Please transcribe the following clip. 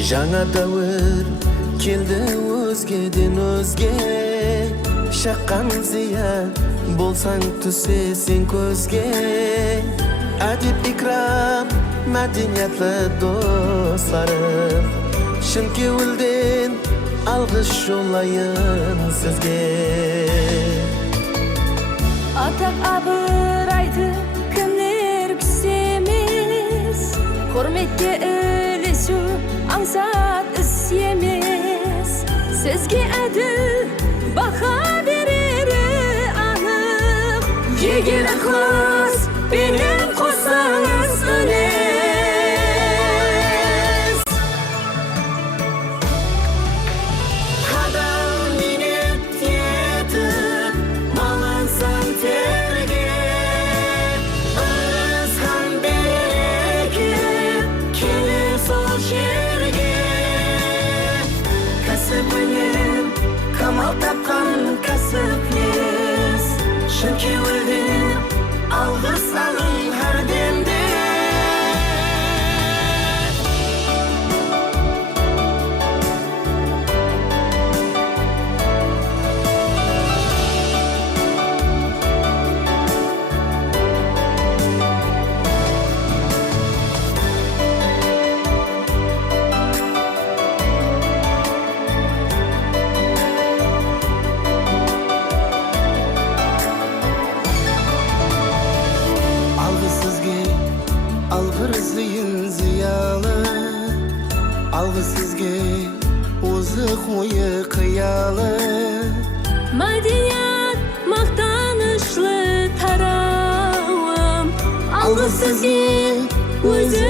Жаңа дәуір келді өзгеден өзге, шаққан зия болсаң түсесің көзге. Әдеп икрам мәдениетлі достарым, шын кеуілден алғыс жолайын сізге. Атақ абырайды кімдер күсемес, құрметке ілесу аңсат іс емес. Сізге әділ бақа берері анық, егер ықылас бенен қосаңыз үлес. Қадам ниет етіп малынсаң терге, ырысқан береке келер сол жерге. Кәсібінен камал тапқан кәсіплес, шын кеуілден алғыс алың әр демде. Алғыр зейін зиялы, алғы сізге озық ойы қиялы. Мәдениет мақтанышлы тарауым, алғы сізге өзі